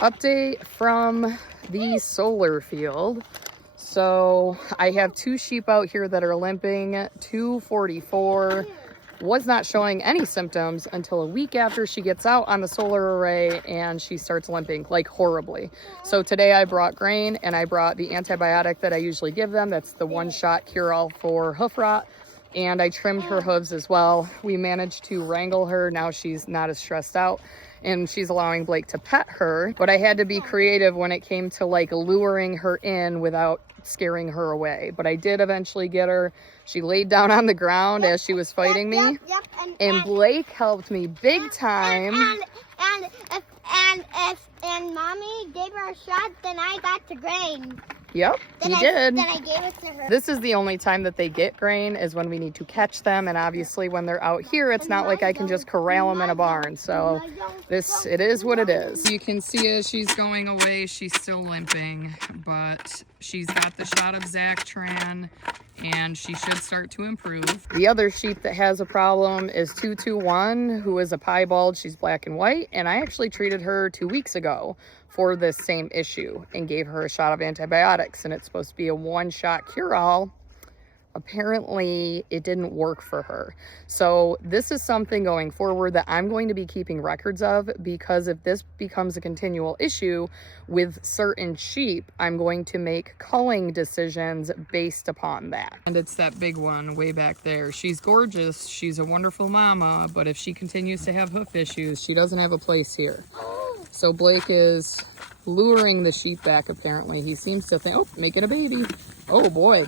Update from the solar field. So I have 2 sheep out here that are limping. 244 was not showing any symptoms until a week after she gets out on the solar array and she starts limping like horribly. So today I brought grain and I brought the antibiotic that I usually give them. That's the 1-shot cure-all for hoof rot. And I trimmed her hooves as well. We managed to wrangle her. Now she's not as stressed out and she's allowing Blake to pet her. But I had to be creative when it came to like luring her in without scaring her away. But I did eventually get her. She laid down on the ground as she was fighting me. And Blake helped me big time. And mommy gave her a shot, then I got the grain. Yep, you did. Then I gave it to her. This is the only time that they get grain is when we need to catch them. And obviously when they're out here, it's not like I can just corral them in a barn. So it is what it is. You can see as she's going away, she's still limping, but she's got the shot of Zactran and she should start to improve. The other sheep that has a problem is 221, who is a piebald. She's black and white. And I actually treated her 2 weeks ago for this same issue and gave her a shot of antibiotics, and it's supposed to be a 1-shot cure-all. Apparently it didn't work for her. So this is something going forward that I'm going to be keeping records of, because if this becomes a continual issue with certain sheep, I'm going to make culling decisions based upon that. And it's that big one way back there. She's gorgeous. She's a wonderful mama, but if she continues to have hoof issues, she doesn't have a place here. So Blake is luring the sheep back, apparently. He seems to think, oh, making a baby. Oh boy.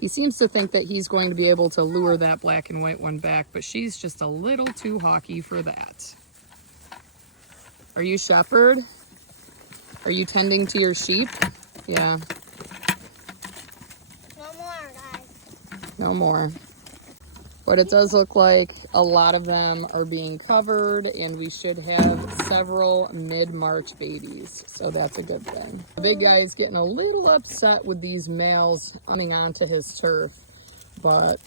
He seems to think that he's going to be able to lure that black and white one back, but she's just a little too hawky for that. Are you shepherd? Are you tending to your sheep? Yeah. No more, guys. No more. But it does look like a lot of them are being covered, and we should have several mid-March babies. So that's a good thing. The big guy is getting a little upset with these males coming onto his turf, but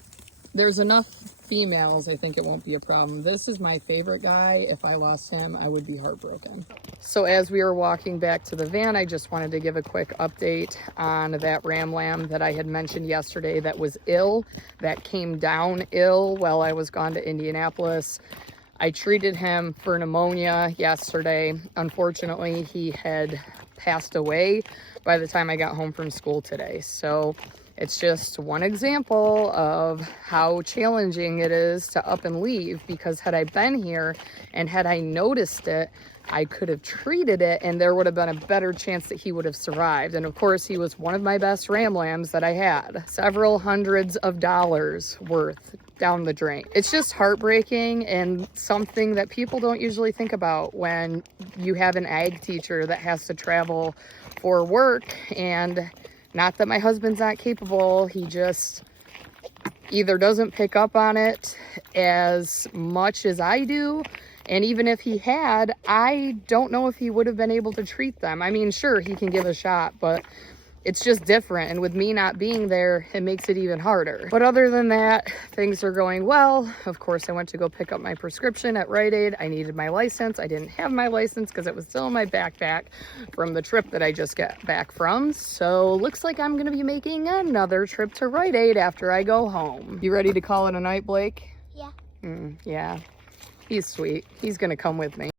there's enough females, I think it won't be a problem. This is my favorite guy. If I lost him, I would be heartbroken. So as we were walking back to the van, I just wanted to give a quick update on that ram lamb that I had mentioned yesterday that was ill, that came down ill while I was gone to Indianapolis. I treated him for pneumonia yesterday. Unfortunately, he had passed away by the time I got home from school today. So it's just one example of how challenging it is to up and leave, because had I been here and had I noticed it, I could have treated it and there would have been a better chance that he would have survived. And of course, he was one of my best ram lambs that I had. Several hundreds of dollars worth down the drain. It's just heartbreaking and something that people don't usually think about when you have an ag teacher that has to travel for work. And not that my husband's not capable, he just either doesn't pick up on it as much as I do. And even if he had, I don't know if he would have been able to treat them. I mean, sure, he can give a shot, but it's just different. And with me not being there, it makes it even harder. But other than that, things are going well. Of course, I went to go pick up my prescription at Rite Aid. I needed my license. I didn't have my license because it was still in my backpack from the trip that I just got back from. So looks like I'm gonna be making another trip to Rite Aid after I go home. You ready to call it a night, Blake? Yeah. Yeah. He's sweet. He's gonna come with me.